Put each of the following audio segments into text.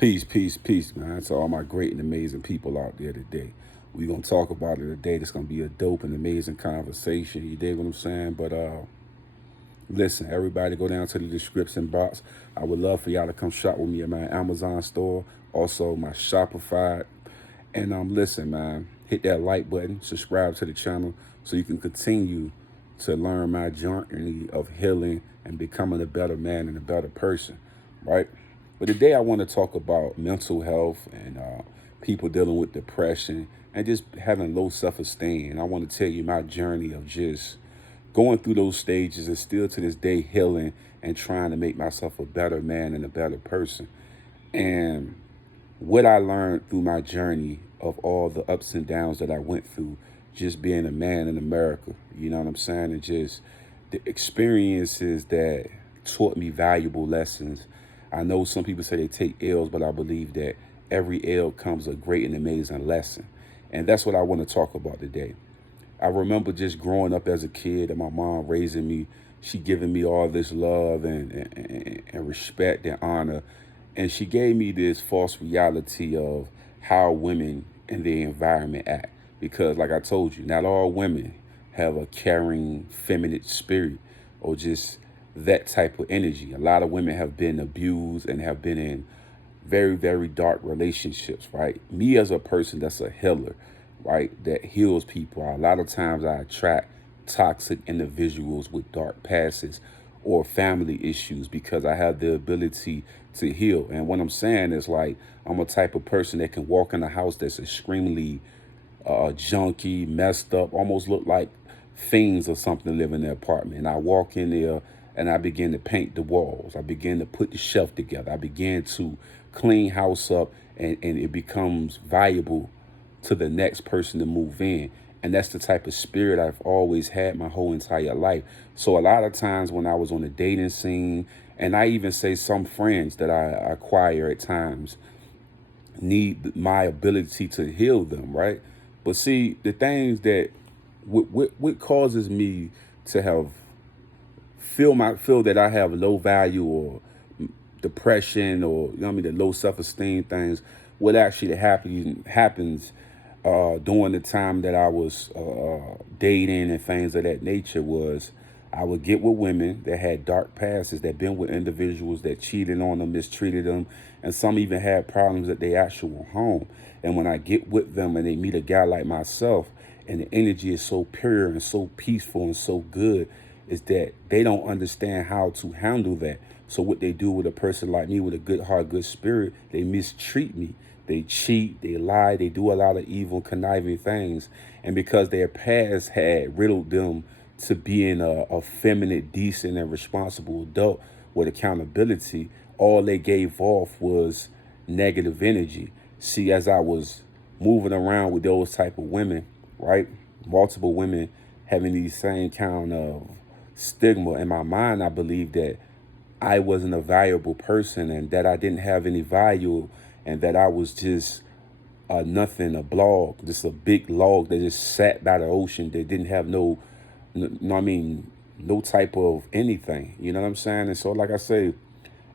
Peace, peace, peace, man. To all my great and amazing people out there today. We're gonna talk about it today. It's gonna be a dope and amazing conversation. You dig what I'm saying? But listen, everybody go down to the description box. I would love for y'all to come shop with me at my Amazon store, also my Shopify. And listen, man, hit that like button, subscribe to the channel so you can continue to learn my journey of healing and becoming a better man and a better person, right? But today I want to talk about mental health and people dealing with depression and just having low self-esteem. And I want to tell you my journey of just going through those stages and still to this day healing and trying to make myself a better man and a better person. And what I learned through my journey of all the ups and downs that I went through, just being a man in America, you know what I'm saying? And just the experiences that taught me valuable lessons. I know some people say they take L's, but I believe that every L comes a great and amazing lesson. And that's what I want to talk about today. I remember just growing up as a kid and my mom raising me. She giving me all this love and respect and honor. And she gave me this false reality of how women in the environment act. Because like I told you, not all women have a caring, feminine spirit or just that type of energy. A lot of women have been abused and have been in very, very dark relationships, right? Me as a person that's a healer, right, that heals people, a lot of times I attract toxic individuals with dark pasts or family issues because I have the ability to heal. And what I'm saying is like, I'm a type of person that can walk in a house that's extremely junky, messed up, almost look like fiends or something live in the apartment. And I walk in there and I begin to paint the walls. I begin to put the shelf together. I begin to clean house up and it becomes valuable to the next person to move in. And that's the type of spirit I've always had my whole entire life. So a lot of times when I was on the dating scene, and I even say some friends that I acquire at times need my ability to heal them, right? But see, the things that what causes me to have feel that I have low value or depression or you know what I mean, the low self-esteem things, what actually happens during the time that I was dating and things of that nature was I would get with women that had dark pasts, that been with individuals that cheated on them, mistreated them, and some even had problems at their actual home. And when I get with them and they meet a guy like myself, and the energy is so pure and so peaceful and so good, is that they don't understand how to handle that. So what they do with a person like me with a good heart, good spirit, they mistreat me. They cheat, they lie, they do a lot of evil, conniving things. And because their past had riddled them to being a feminine, decent, and responsible adult with accountability, all they gave off was negative energy. See, as I was moving around with those type of women, right? Multiple women having these same kind of stigma in my mind, I believe that I wasn't a valuable person and that I didn't have any value and that I was just nothing, a blog, just a big log that just sat by the ocean that didn't have no type of anything. You know what I'm saying? And so, like I say,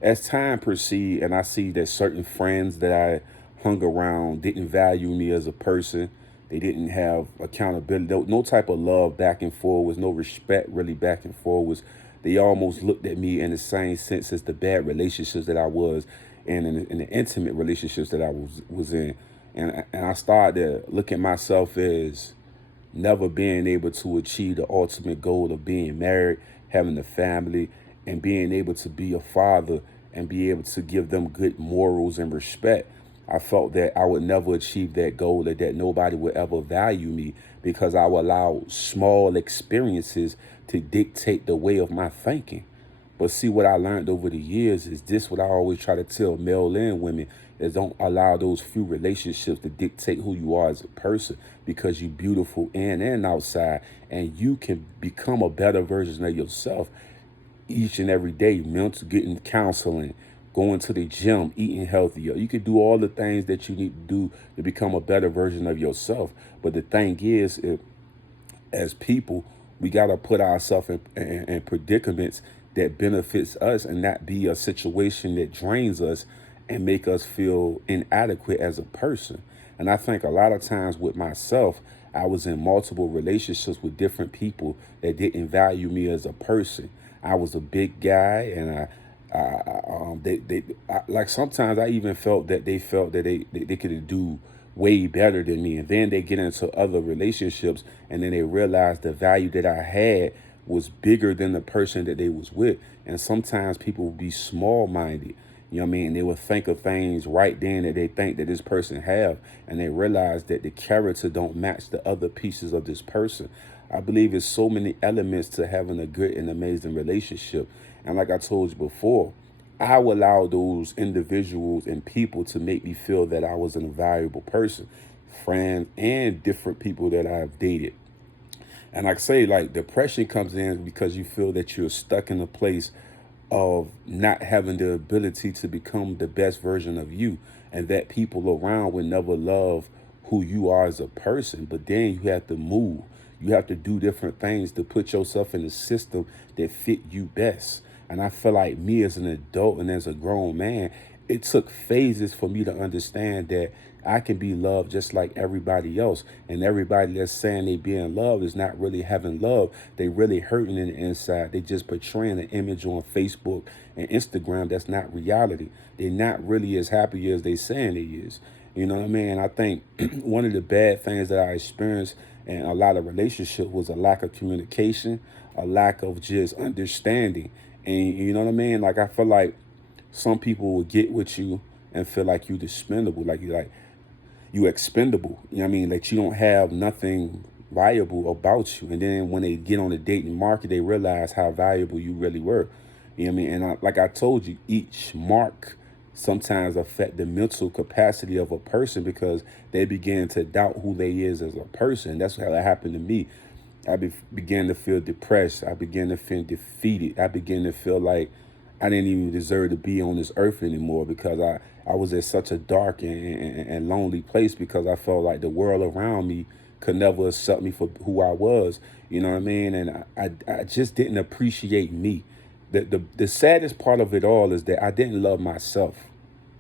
as time proceed and I see that certain friends that I hung around didn't value me as a person, they didn't have accountability, no type of love back and forth, no respect really back and forth. They almost looked at me in the same sense as the bad relationships that I was in the intimate relationships that I was in. And I started to look at myself as never being able to achieve the ultimate goal of being married, having a family, and being able to be a father and be able to give them good morals and respect. I felt that I would never achieve that goal, that nobody would ever value me because I would allow small experiences to dictate the way of my thinking. But see, what I learned over the years is this what I always try to tell male and women is don't allow those few relationships to dictate who you are as a person because you're beautiful in and outside and you can become a better version of yourself each and every day, mental, getting counseling, going to the gym, eating healthier. You can do all the things that you need to do to become a better version of yourself. But the thing is, as people, we got to put ourselves in predicaments that benefits us and not be a situation that drains us and make us feel inadequate as a person. And I think a lot of times with myself, I was in multiple relationships with different people that didn't value me as a person. I was a big guy, and like sometimes I even felt that they felt that they could do way better than me. And then they get into other relationships, and then they realize the value that I had was bigger than the person that they was with. And sometimes people will be small minded. You know what I mean? They will think of things right then that they think that this person have, and they realize that the character don't match the other pieces of this person. I believe there's so many elements to having a good and amazing relationship. And like I told you before, I would allow those individuals and people to make me feel that I was an invaluable person, friends and different people that I've dated. And like I say, like depression comes in because you feel that you're stuck in a place of not having the ability to become the best version of you, and that people around will never love who you are as a person. But then you have to move. You have to do different things to put yourself in a system that fit you best. And I feel like me as an adult and as a grown man, it took phases for me to understand that I can be loved just like everybody else. And everybody that's saying they being loved is not really having love. They really hurting in the inside. They just portraying an image on Facebook and Instagram that's not reality. They're not really as happy as they saying they is. You know what I mean? I think one of the bad things that I experienced in a lot of relationships was a lack of communication, a lack of just understanding. And you know what I mean? Like I feel like some people will get with you and feel like you expendable, like you expendable. You know what I mean? Like you don't have nothing valuable about you. And then when they get on the dating market, they realize how valuable you really were. You know what I mean? And like I told you, each mark sometimes affect the mental capacity of a person because they begin to doubt who they is as a person. That's how that happened to me. Began to feel depressed. I began to feel defeated. I began to feel like I didn't even deserve to be on this earth anymore because I was at such a dark and lonely place because I felt like the world around me could never accept me for who I was. You know what I mean? And I just didn't appreciate me. The saddest part of it all is that I didn't love myself.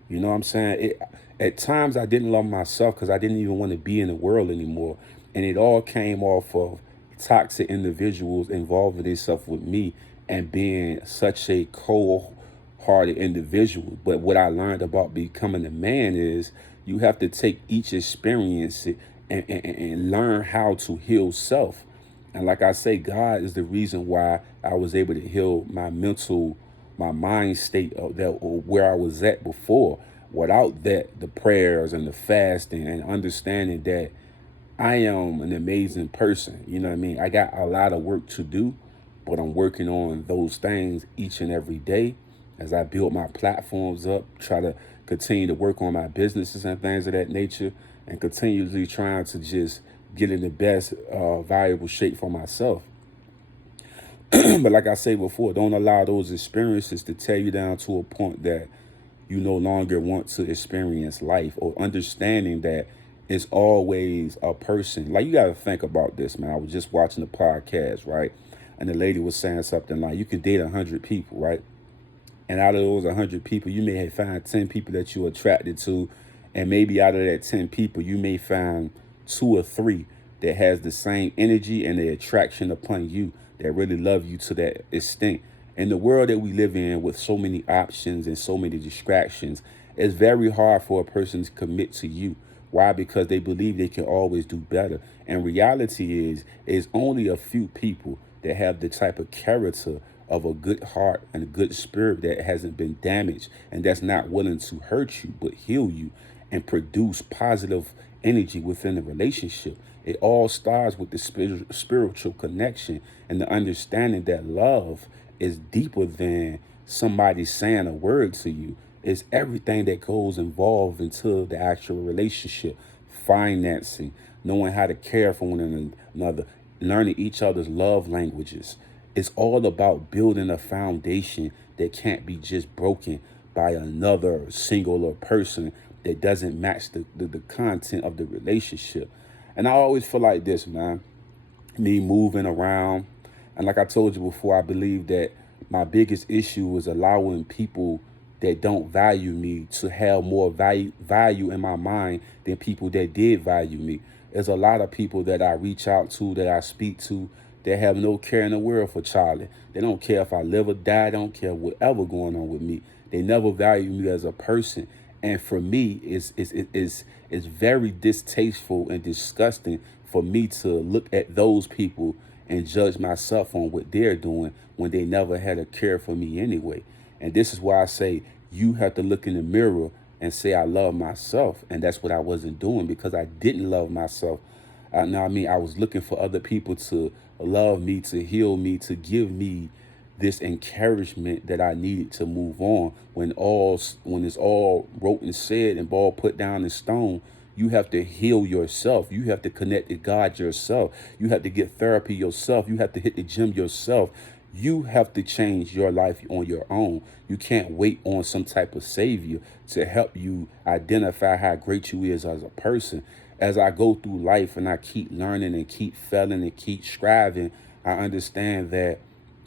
You know what I'm saying? At times I didn't love myself because I didn't even want to be in the world anymore. And it all came off of toxic individuals involving themselves with me and being such a cold-hearted individual. But what I learned about becoming a man is you have to take each experience and learn how to heal self. And like I say, God is the reason why I was able to heal my mental, my mind state of that or where I was at before. Without that, the prayers and the fasting and understanding that I am an amazing person. You know what I mean? I got a lot of work to do, but I'm working on those things each and every day as I build my platforms up, try to continue to work on my businesses and things of that nature, and continually trying to just get in the best valuable shape for myself. But like I say before, don't allow those experiences to tear you down to a point that you no longer want to experience life, or understanding that it's always a person. Like you got to think about this, man. I was just watching the podcast, right? And the lady was saying something like, you can date 100 people, right? And out of those 100 people, you may find 10 people that you're attracted to. And maybe out of that 10 people, you may find 2 or 3 that has the same energy and the attraction upon you, that really love you to that extent. In the world that we live in with so many options and so many distractions, it's very hard for a person to commit to you. Why? Because they believe they can always do better. And reality is only a few people that have the type of character of a good heart and a good spirit that hasn't been damaged and that's not willing to hurt you but heal you and produce positive energy within the relationship. It all starts with the spiritual connection and the understanding that love is deeper than somebody saying a word to you. It's everything that goes involved into the actual relationship, financing, knowing how to care for one another, learning each other's love languages. It's all about building a foundation that can't be just broken by another singular person that doesn't match the content of the relationship. And I always feel like this, man, me moving around. And like I told you before, I believe that my biggest issue was allowing people that don't value me to have more value in my mind than people that did value me. There's a lot of people that I reach out to, that I speak to, that have no care in the world for Charlie. They don't care if I live or die. They don't care whatever going on with me. They never value me as a person. And for me, it's very distasteful and disgusting for me to look at those people and judge myself on what they're doing when they never had a care for me anyway. And this is why I say you have to look in the mirror and say, I love myself. And that's what I wasn't doing, because I didn't love myself. Know what I mean? I was looking for other people to love me, to heal me, to give me this encouragement that I needed to move on. When it's all wrote and said and ball put down in stone, you have to heal yourself. You have to connect to God yourself. You have to get therapy yourself. You have to hit the gym yourself. You have to change your life on your own. You can't wait on some type of savior to help you identify how great you is as a person. As I go through life and I keep learning and keep failing and keep striving, I understand that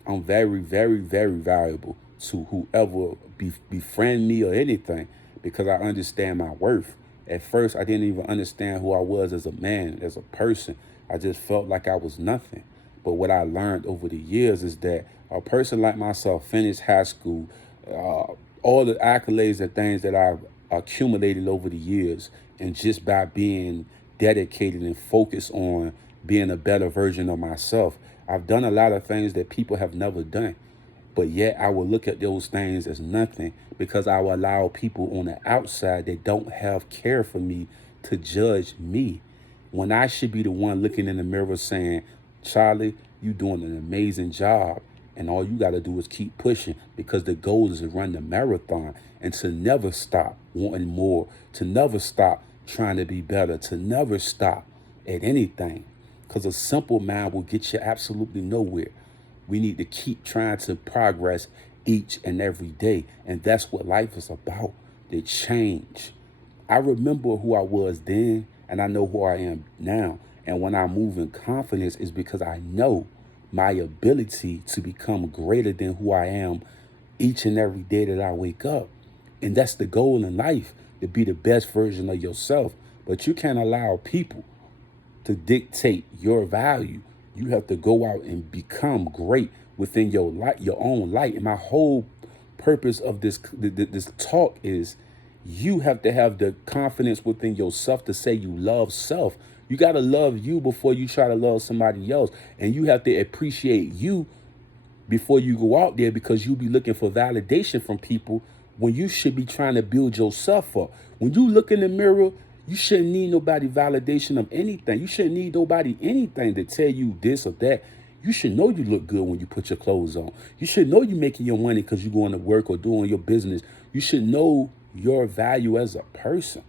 I'm very, very, very valuable to whoever befriend me or anything, because I understand my worth. At first, I didn't even understand who I was as a man, as a person. I just felt like I was nothing. But what I learned over the years is that a person like myself finished high school, all the accolades and things that I've accumulated over the years, and just by being dedicated and focused on being a better version of myself, I've done a lot of things that people have never done. But yet I will look at those things as nothing, because I will allow people on the outside that don't have care for me to judge me, when I should be the one looking in the mirror saying, Charlie, you doing an amazing job. And all you got to do is keep pushing, because the goal is to run the marathon and to never stop wanting more, to never stop trying to be better, to never stop at anything. Because a simple mind will get you absolutely nowhere. We need to keep trying to progress each and every day. And that's what life is about, the change. I remember who I was then, and I know who I am now. And when I move in confidence, is because I know my ability to become greater than who I am each and every day that I wake up. And that's the goal in life, to be the best version of yourself. But you can't allow people to dictate your value. You have to go out and become great within your light, your own light. And my whole purpose of this talk is, you have to have the confidence within yourself to say you love self. You got to love you before you try to love somebody else. And you have to appreciate you before you go out there, because you'll be looking for validation from people when you should be trying to build yourself up. When you look in the mirror, you shouldn't need nobody validation of anything. You shouldn't need nobody anything to tell you this or that. You should know you look good when you put your clothes on. You should know you're making your money because you're going to work or doing your business. You should know your value as a person.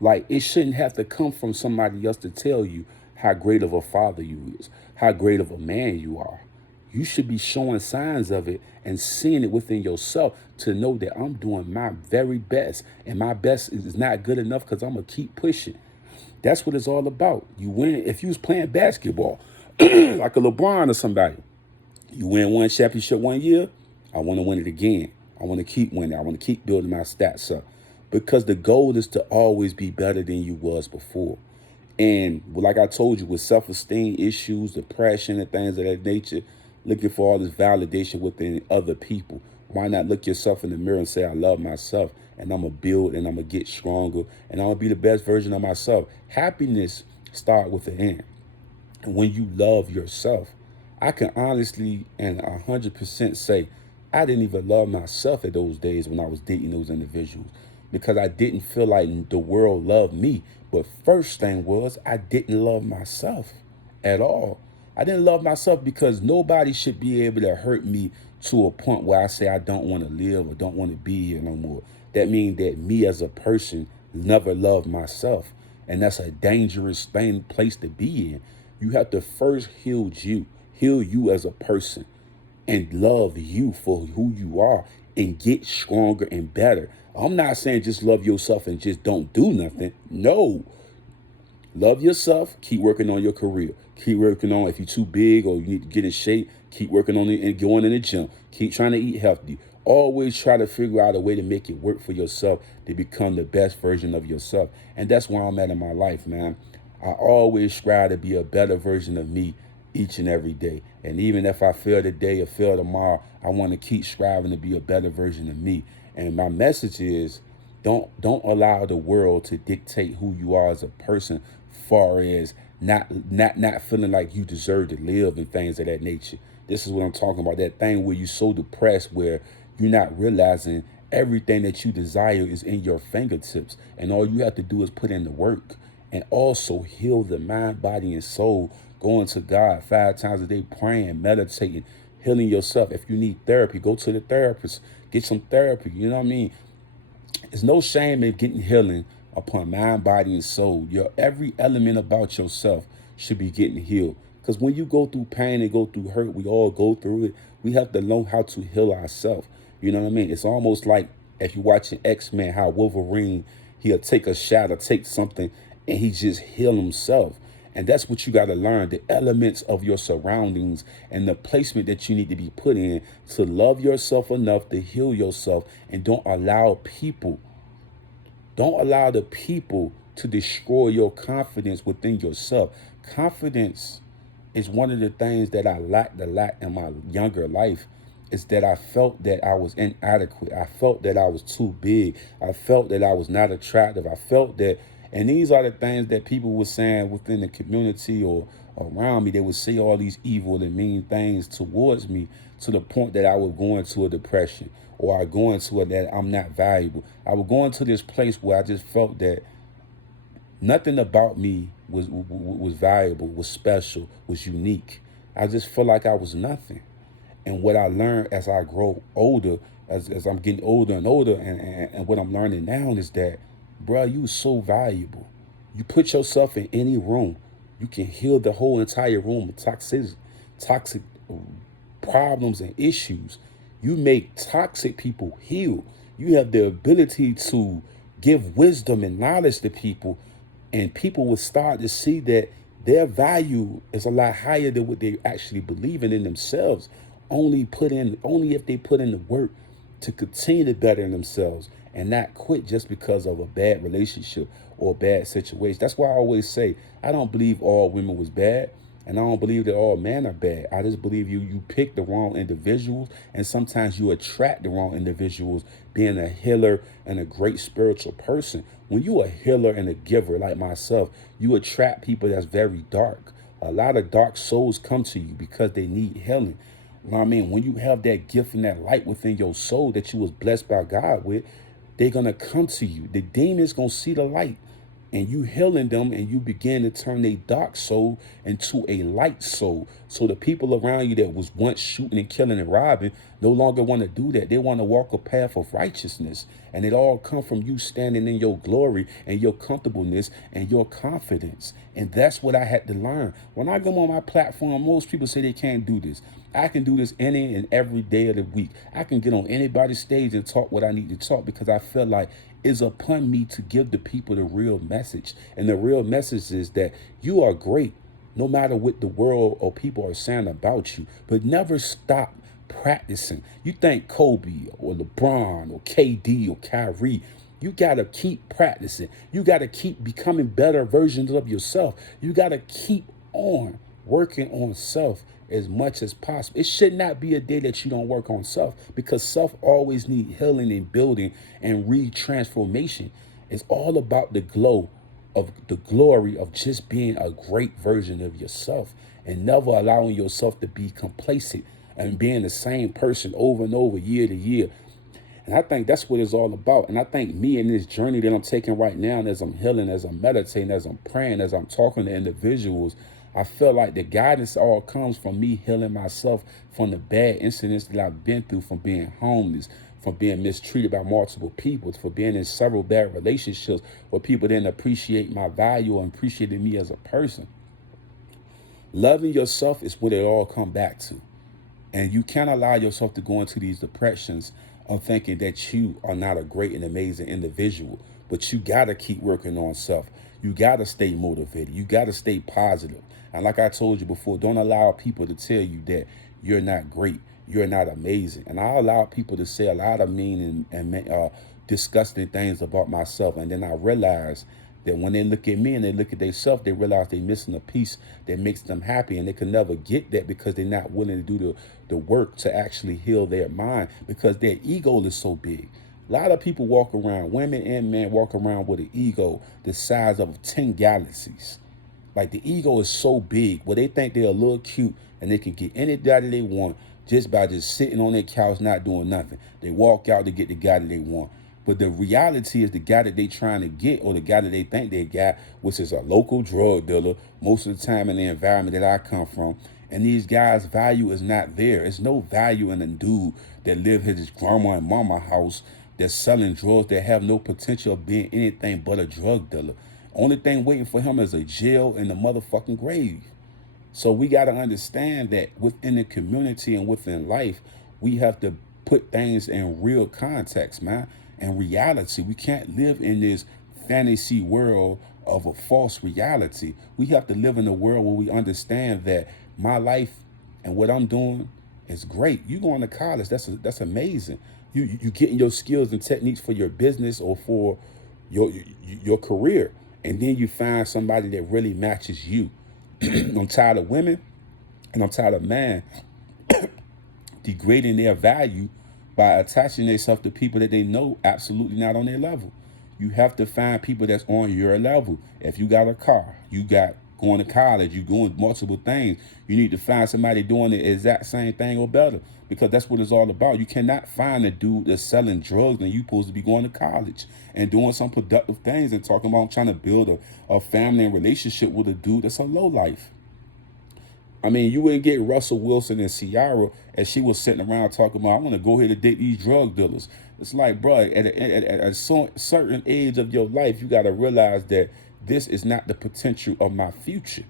Like, it shouldn't have to come from somebody else to tell you how great of a father you is, how great of a man you are. You should be showing signs of it and seeing it within yourself to know that I'm doing my very best. And my best is not good enough, because I'm going to keep pushing. That's what it's all about. You win. If you was playing basketball, like a LeBron or somebody, you win one championship one year, I want to win it again. I want to keep winning. I want to keep building my stats up. Because the goal is to always be better than you was before. And like I told you, with self-esteem issues, depression, and things of that nature, looking for all this validation within other people, why not look yourself in the mirror and say, I love myself, and I'm going to build, and I'm going to get stronger, and I'm going to be the best version of myself. Happiness starts with the end. And when you love yourself, I can honestly and 100% say I didn't even love myself at those days when I was dating those individuals, because I didn't feel like the world loved me. But first thing was, I didn't love myself at all. I didn't love myself because nobody should be able to hurt me to a point where I say I don't want to live or don't want to be here no more. That means that me as a person never loved myself. And that's a dangerous place to be in. You have to first heal you as a person, and love you for who you are, and get stronger and better. I'm not saying just love yourself and just don't do nothing. No. Love yourself. Keep working on your career. Keep working on, if you're too big or you need to get in shape, keep working on it and going in the gym. Keep trying to eat healthy. Always try to figure out a way to make it work for yourself to become the best version of yourself. And that's where I'm at in my life, man. I always strive to be a better version of me each and every day. And even if I fail today or fail tomorrow, I want to keep striving to be a better version of me. And my message is don't allow the world to dictate who you are as a person, far as not feeling like you deserve to live and things of that nature. This is what I'm talking about. That thing where you're so depressed where you're not realizing everything that you desire is in your fingertips. And all you have to do is put in the work and also heal the mind, body, and soul. Going to God 5 times a day, praying, meditating, healing yourself. If you need therapy, go to the therapist. Get some therapy. You know what I mean? There's no shame in getting healing upon mind, body, and soul. Your every element about yourself should be getting healed. Because when you go through pain and go through hurt, we all go through it. We have to know how to heal ourselves. You know what I mean? It's almost like if you're watching X-Men, how Wolverine, he'll take a shot or take something and he just heal himself. And that's what you got to learn, the elements of your surroundings and the placement that you need to be put in to love yourself enough to heal yourself. And don't allow the people to destroy your confidence within yourself. Confidence is one of the things that I lacked a lot in my younger life, is that I felt that I was inadequate. I felt that I was too big. I felt that I was not attractive. I felt that, and these are the things that people were saying within the community or around me. They would say all these evil and mean things towards me to the point that I would go into a depression, or I go into it that I'm not valuable. I would go into this place where I just felt that nothing about me was valuable, was special, was unique. I just felt like I was nothing. And what I learned as I grow older, as I'm getting older and older, and what I'm learning now is that, bro, you so valuable. You put yourself in any room, you can heal the whole entire room of toxic problems and issues. You make toxic people heal. You have the ability to give wisdom and knowledge to people, and people will start to see that their value is a lot higher than what they actually believe in themselves. Only if they put in the work to continue to better themselves and not quit just because of a bad relationship or a bad situation. That's why I always say I don't believe all women was bad, and I don't believe that all men are bad. I just believe you pick the wrong individuals, and sometimes you attract the wrong individuals. Being a healer and a great spiritual person, when you a healer and a giver like myself, you attract people that's very dark. A lot of dark souls come to you because they need healing. You know what I mean? When you have that gift and that light within your soul that you was blessed by God with, they're going to come to you. The demons going to see the light, and you healing them, and you begin to turn a dark soul into a light soul. So the people around you that was once shooting and killing and robbing no longer want to do that. They want to walk a path of righteousness. And it all come from you standing in your glory and your comfortableness and your confidence. And that's what I had to learn. When I go on my platform, most people say they can't do this. I can do this any and every day of the week. I can get on anybody's stage and talk what I need to talk, because I feel like it's upon me to give the people the real message. And the real message is that you are great, no matter what the world or people are saying about you, but never stop practicing. You think Kobe or LeBron or KD or Kyrie, you got to keep practicing. You got to keep becoming better versions of yourself. You got to keep on working on self as much as possible. It should not be a day that you don't work on self, because self always need healing and building and re-transformation. It's all about the glory of just being a great version of yourself, and never allowing yourself to be complacent and being the same person over and over, year to year. And I think that's what it's all about. And I think me in this journey that I'm taking right now, as I'm healing, as I'm meditating, as I'm praying, as I'm talking to individuals, I feel like the guidance all comes from me healing myself from the bad incidents that I've been through, from being homeless, from being mistreated by multiple people, for being in several bad relationships where people didn't appreciate my value and appreciated me as a person. Loving yourself is what it all come back to. And you can't allow yourself to go into these depressions of thinking that you are not a great and amazing individual. But you got to keep working on self. You got to stay motivated. You got to stay positive. And like I told you before, don't allow people to tell you that you're not great. you're not amazing. And I allow people to say a lot of mean and disgusting things about myself. And then I realize that when they look at me and they look at themselves, they realize they're missing a piece that makes them happy. And they can never get that because they're not willing to do the work to actually heal their mind, because their ego is so big. A lot of people walk around, women and men walk around with an ego the size of 10 galaxies. Like, the ego is so big where they think they're a little cute and they can get any guy that they want just by just sitting on their couch not doing nothing. They walk out to get the guy that they want. But the reality is the guy that they trying to get, or the guy that they think they got, which is a local drug dealer, most of the time in the environment that I come from. And these guys' value is not there. There's no value in a dude that live at his grandma and mama house that's selling drugs that have no potential of being anything but a drug dealer. Only thing waiting for him is a jail and a motherfucking grave. So we got to understand that within the community and within life, we have to put things in real context, man, and reality. We can't live in this fantasy world of a false reality. We have to live in a world where we understand that my life and what I'm doing is great. You going to college, that's amazing. You getting your skills and techniques for your business or for your career, and then you find somebody that really matches you. I'm tired of women and I'm tired of men degrading their value by attaching themselves to people that they know absolutely not on their level. You have to find people that's on your level. If you got a car, you got going to college, you doing multiple things, you need to find somebody doing the exact same thing or better, because that's what it's all about. You cannot find a dude that's selling drugs and you supposed to be going to college and doing some productive things and talking about trying to build a family and relationship with a dude that's a low life. I mean, you wouldn't get Russell Wilson and Ciara as she was sitting around talking about, I want to go ahead and date these drug dealers. It's like, bro, at a certain age of your life, you got to realize that this is not the potential of my future.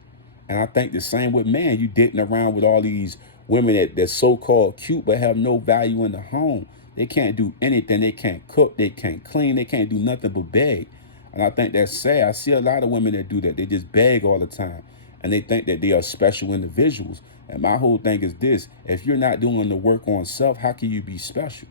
And I think the same with man. You dating around with all these women that's so-called cute but have no value in the home. They can't do anything. They can't cook. They can't clean. They can't do nothing but beg. And I think that's sad. I see a lot of women that do that. They just beg all the time. And they think that they are special individuals. And my whole thing is this: if you're not doing the work on self, how can you be special?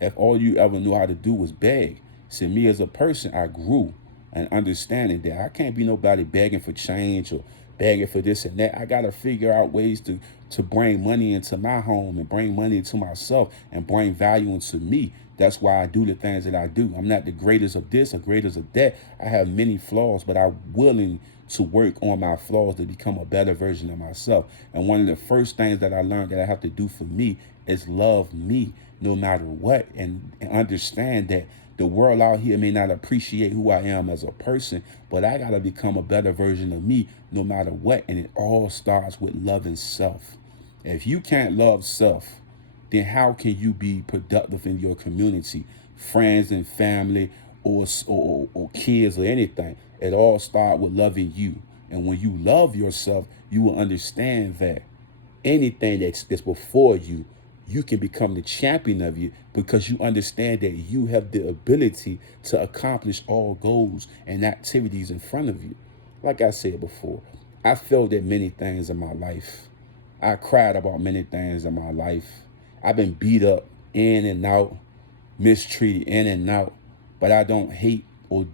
If all you ever knew how to do was beg. See, me as a person, I grew and understanding that I can't be nobody begging for change or begging for this and that. I got to figure out ways to bring money into my home and bring money into myself and bring value into me. That's why I do the things that I do. I'm not the greatest of this or greatest of that. I have many flaws, but I'm willing to work on my flaws to become a better version of myself. And one of the first things that I learned that I have to do for me is love me no matter what, and understand that the world out here may not appreciate who I am as a person, but I got to become a better version of me no matter what. And it all starts with loving self. If you can't love self, then how can you be productive in your community, friends and family, or kids or anything? It all starts with loving you. And when you love yourself, you will understand that anything that's before you, you can become the champion of you, because you understand that you have the ability to accomplish all goals and activities in front of you. Like I said before, I failed at many things in my life. I cried about many things in my life. I've been beat up in and out, mistreated in and out, but I don't hate or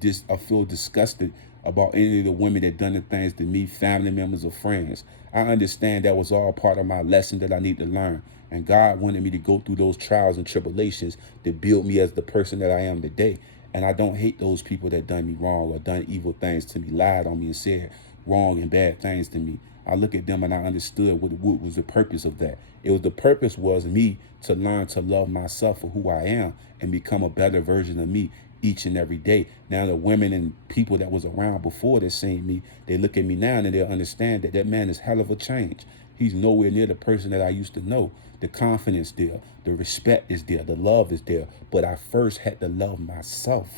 feel disgusted about any of the women that done the things to me, family members or friends. I understand that was all part of my lesson that I need to learn. And God wanted me to go through those trials and tribulations to build me as the person that I am today. And I don't hate those people that done me wrong or done evil things to me, lied on me and said wrong and bad things to me. I look at them and I understood what was the purpose of that. The purpose was me to learn to love myself for who I am and become a better version of me each and every day. Now the women and people that was around before that seen me, they look at me now and they'll understand that that man is hell of a change. He's nowhere near the person that I used to know. The confidence there, the respect is there, the love is there. But I first had to love myself.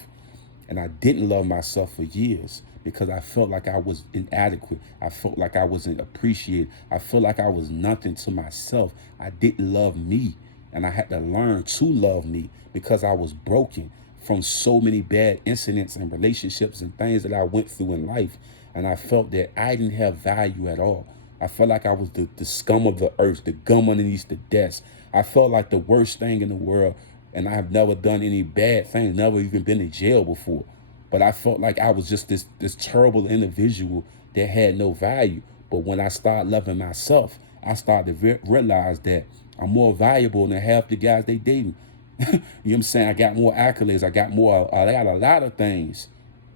And I didn't love myself for years because I felt like I was inadequate. I felt like I wasn't appreciated. I felt like I was nothing to myself. I didn't love me. And I had to learn to love me because I was broken from so many bad incidents and relationships and things that I went through in life. And I felt that I didn't have value at all. I felt like I was the scum of the earth, the gum underneath the desk. I felt like the worst thing in the world, and I have never done any bad things, never even been in jail before. But I felt like I was just this terrible individual that had no value. But when I started loving myself, I started to realize that I'm more valuable than half the guys they dating. You know what I'm saying? I got more accolades. I got more. I got a lot of things,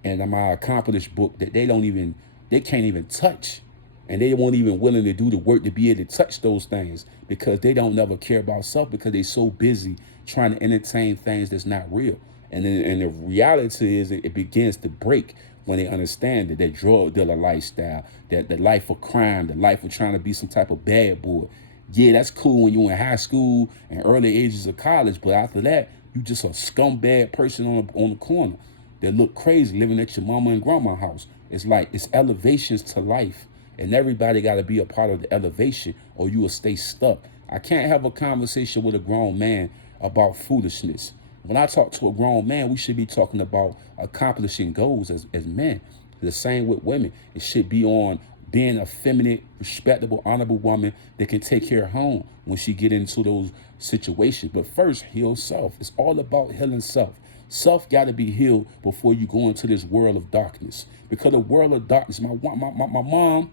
and my accomplished book that they can't even touch, and they weren't even willing to do the work to be able to touch those things because they don't never care about self because they so busy trying to entertain things that's not real. And the reality is it begins to break when they understand that drug dealer lifestyle, that the life of crime, the life of trying to be some type of bad boy. Yeah, that's cool when you're in high school and early ages of college, but after that, you just a scumbag person on the corner that look crazy living at your mama and grandma house. It's like it's elevations to life, and everybody got to be a part of the elevation, or you will stay stuck. I can't have a conversation with a grown man about foolishness. When I talk to a grown man, we should be talking about accomplishing goals as men. The same with women. It should be on being a feminine, respectable, honorable woman that can take care of home when she get into those situations. But first, heal self. It's all about healing self. Self got to be healed before you go into this world of darkness. Because the world of darkness, my mom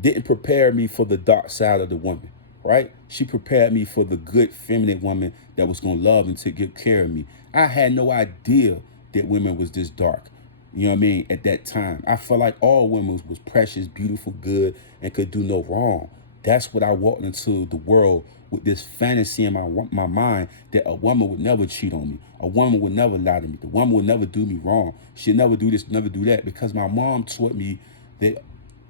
didn't prepare me for the dark side of the woman, right? She prepared me for the good feminine woman that was going to love and to take care of me. I had no idea that women was this dark. You know what I mean? At that time, I felt like all women was precious, beautiful, good, and could do no wrong. That's what I walked into the world with, this fantasy in my mind that a woman would never cheat on me. A woman would never lie to me. The woman would never do me wrong. She'd never do this, never do that, because my mom taught me that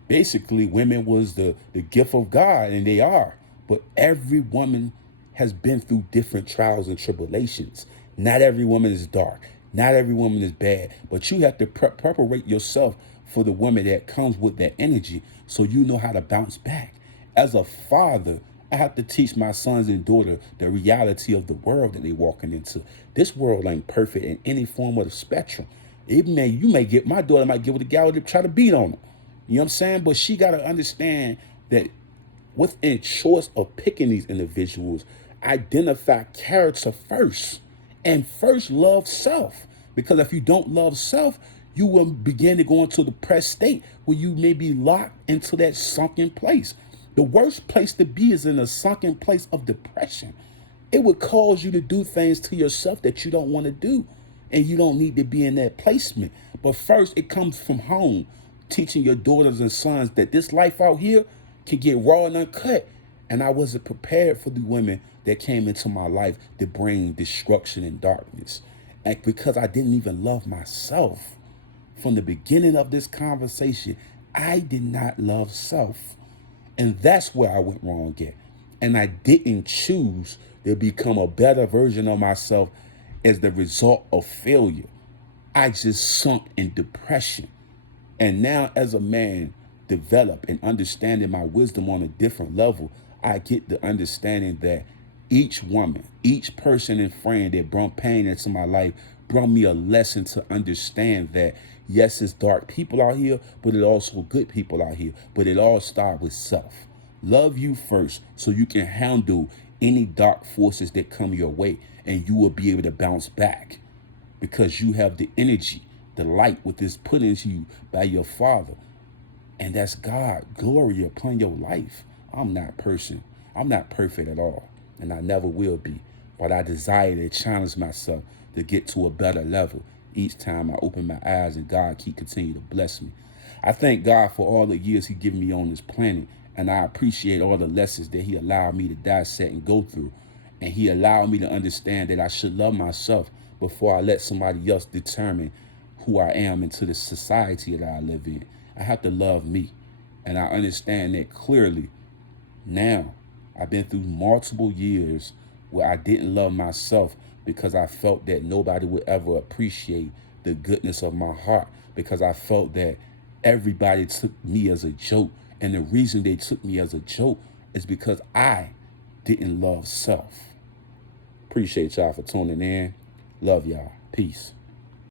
basically women was the gift of God, and they are. But every woman has been through different trials and tribulations. Not every woman is dark. Not every woman is bad. But you have to preparate yourself for the woman that comes with that energy so you know how to bounce back. As a father, I have to teach my sons and daughter the reality of the world that they're walking into. This world ain't perfect in any form of the spectrum. My daughter might get with a guy to try to beat on her. You know what I'm saying? But she got to understand that within choice of picking these individuals, identify character first, and first love self. Because if you don't love self, you will begin to go into the depressed state where you may be locked into that sunken place. The worst place to be is in a sunken place of depression. It would cause you to do things to yourself that you don't want to do. And you don't need to be in that placement. But first, it comes from home. Teaching your daughters and sons that this life out here can get raw and uncut. And I wasn't prepared for the women that came into my life to bring destruction and darkness. And because I didn't even love myself. From the beginning of this conversation, I did not love self. And that's where I went wrong at. And I didn't choose to become a better version of myself as the result of failure. I just sunk in depression. And now as a man, develop and understanding my wisdom on a different level, I get the understanding that each woman, each person and friend that brought pain into my life brought me a lesson to understand that, yes, it's dark people out here, but it's also good people out here. But it all starts with self. Love you first so you can handle any dark forces that come your way, and you will be able to bounce back because you have the energy, the light with this put into you by your Father. And that's God, glory upon your life. I'm not perfect at all, and I never will be. But I desire to challenge myself to get to a better level each time I open my eyes, and God continue to bless me. I thank God for all the years He given me on this planet, and I appreciate all the lessons that He allowed me to dissect and go through. And He allowed me to understand that I should love myself before I let somebody else determine who I am into the society that I live in. I have to love me. And I understand that clearly now. I've been through multiple years where I didn't love myself because I felt that nobody would ever appreciate the goodness of my heart, because I felt that everybody took me as a joke. And the reason they took me as a joke is because I didn't love self. Appreciate y'all for tuning in. Love y'all. Peace.